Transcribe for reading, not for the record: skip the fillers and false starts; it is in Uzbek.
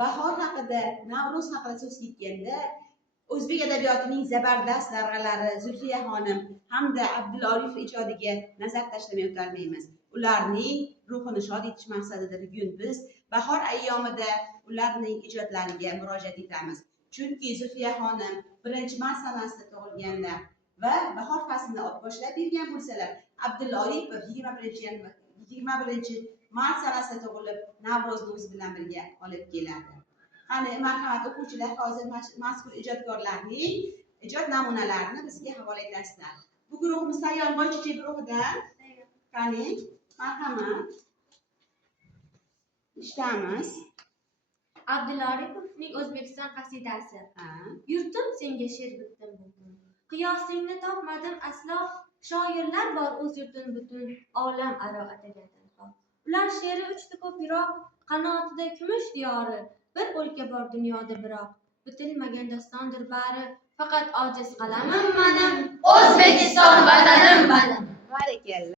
bahor haqida, Navro'z haqida so'z ketganda o'zbek adabiyotining zabardast darg'alari Zulfiya xonim hamda Abdulla Oripov ijodiga nazar tashlamay o'tolmaymiz. Ularning ruhini shod etish maqsadida bugun biz bahor ayyomida ularning ijodlariga murojaat etamiz. Chunki Zulfiya xonim 1-mart sanasida tug'ilganlar va bahor faslini boshlab bergan bo'lsalar, Abdulla Oripov 21-mart sanasida tug'ilib, Navro'zni o'zi bilan birga olib keladi. Qani, marhamat o'quvchilar, hozir mazkur ijodkorlarning ijod namunalarini bizga havola etasizlar. Bu guruhimiz tayyor Moychichi guruhidan. Qani, marhamat. Ishtamiz. Abdulla Oripovning O'zbekiston qasidasi. Yurtim senga she'r bitdim butun. Qiyosingni topmadim aslo. Shoirlar bor o'z yurtin butun, olam aro atagan tanho. Ular she'ri uchdi ko'p yiroq, qanotida kumush diyori. Bir o'lka bor dunyoda biroq, bitilmagan dostondir bari. Faqat ojiz qalamim mening, O'zbekiston vatanim mening. Barakallah.